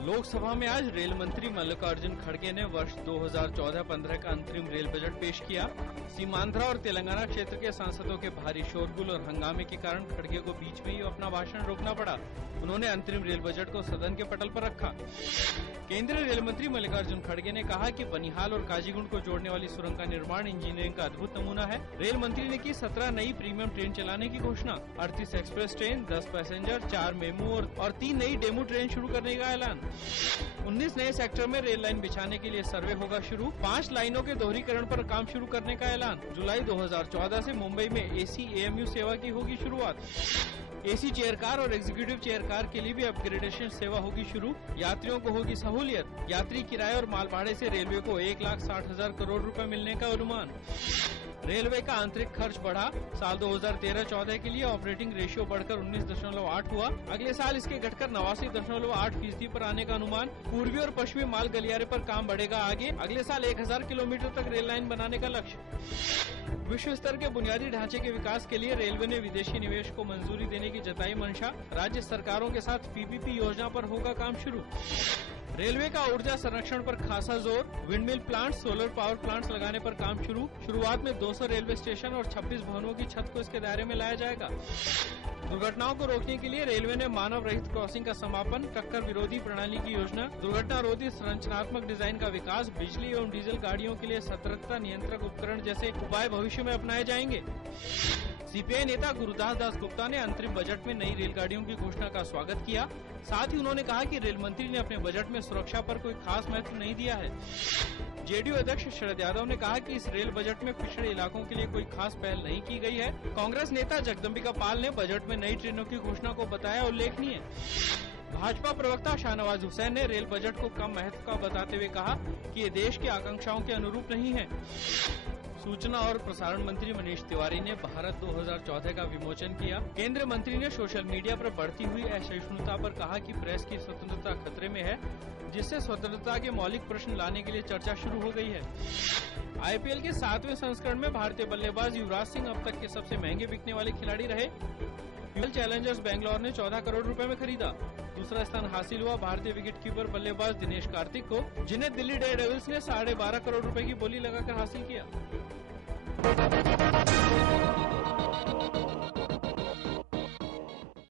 लोकसभा में आज रेल मंत्री मल्लिकार्जुन खड़गे ने वर्ष 2014-15 का अंतरिम रेल बजट पेश किया। सीमांध्र और तेलंगाना क्षेत्र के सांसदों के भारी शोरगुल और हंगामे के कारण खड़गे को बीच में ही अपना भाषण रोकना पड़ा। उन्होंने अंतरिम रेल बजट को सदन के पटल पर रखा। केंद्रीय रेल मंत्री मल्लिकार्जुन खड़गे ने कहा कि बनिहाल और काजीगुंड को जोड़ने वाली सुरंग का निर्माण इंजीनियरिंग का अद्भुत नमूना है। रेल मंत्री ने की 17 नई प्रीमियम ट्रेन चलाने की घोषणा। 38 एक्सप्रेस ट्रेन, 10 पैसेंजर, 4 मेमू और 3 नई डेमू ट्रेन शुरू करने का ऐलान। 19 नए सेक्टर में रेल लाइन बिछाने के लिए सर्वे होगा शुरू। 5 लाइनों के दोहरीकरण पर काम शुरू करने का ऐलान। जुलाई 2014 से मुंबई में AC AMU सेवा की होगी शुरुआत। AC चेयर कार और एग्जीक्यूटिव चेयर कार के लिए भी अपग्रेडेशन सेवा होगी शुरू। यात्रियों को होगी सहूलियत। यात्री किराए और माल भाड़े से रेलवे को 1,60,000 करोड़ रुपए मिलने का अनुमान। रेलवे का आंतरिक खर्च बढ़ा। साल 2013-14 के लिए ऑपरेटिंग रेशियो बढ़कर 19.8 हुआ। अगले साल इसके घटकर 89.8% पर आने का अनुमान। पूर्वी और पश्चिमी माल गलियारे पर काम बढ़ेगा आगे। अगले साल 1000 किलोमीटर तक रेल लाइन बनाने का लक्ष्य। विश्व स्तर के बुनियादी ढांचे के विकास के लिए रेलवे ने विदेशी निवेश को मंजूरी देने की जताई मंशा। राज्य सरकारों के साथ PPP योजना पर होगा काम शुरू। रेलवे का ऊर्जा संरक्षण पर खासा जोर। Windmill plant, solar power plants लगाने पर काम शुरू। शुरुआत में 200 रेलवे स्टेशन और 26 भवनों की छत को इसके दायरे में लाया जाएगा। दुर्घटनाओं को रोकने के लिए रेलवे ने मानव रहित क्रॉसिंग का समापन, टक्कर विरोधी प्रणाली की योजना, दुर्घटना रोधी संरचनात्मक डिजाइन का विकास, बिजली एवं डीजल गाड़ियों के लिए सतर्कता नियंत्रक उपकरण जैसे उपाय भविष्य में अपनाए जाएंगे। CPI नेता गुरुदास दासगुप्ता ने अंतरिम बजट में नई रेलगाड़ियों की घोषणा का स्वागत किया। साथ ही उन्होंने कहा कि रेल मंत्री ने अपने बजट में सुरक्षा पर कोई खास महत्व नहीं दिया है। JDU अध्यक्ष शरद यादव ने कहा कि इस रेल बजट में पिछड़े इलाकों के लिए कोई खास पहल नहीं की गई है। कांग्रेस नेता जगदम्बिका पाल ने बजट में नई ट्रेनों की घोषणा को बताया उल्लेखनीय। भाजपा प्रवक्ता शाहनवाज हुसैन ने रेल बजट को कम महत्व का बताते हुए कहा कि ये देश की आकांक्षाओं के अनुरूप नहीं है। सूचना और प्रसारण मंत्री मनीष तिवारी ने भारत 2014 का विमोचन किया। केंद्रीय मंत्री ने सोशल मीडिया पर बढ़ती हुई असहिष्णुता पर कहा कि प्रेस की स्वतंत्रता खतरे में है, जिससे स्वतंत्रता के मौलिक प्रश्न लाने के लिए चर्चा शुरू हो गई है। IPL के 7वें संस्करण में भारतीय बल्लेबाज युवराज सिंह अब तक के सबसे महंगे बिकने वाले खिलाड़ी रहे। रॉयल चैलेंजर्स बेंगलोर ने 14 करोड़ रुपए में खरीदा। दूसरा स्थान हासिल हुआ भारतीय विकेटकीपर बल्लेबाज दिनेश कार्तिक को, जिन्हें दिल्ली डेयरडेविल्स ने 12.5 करोड़ रुपए की बोली लगाकर हासिल किया।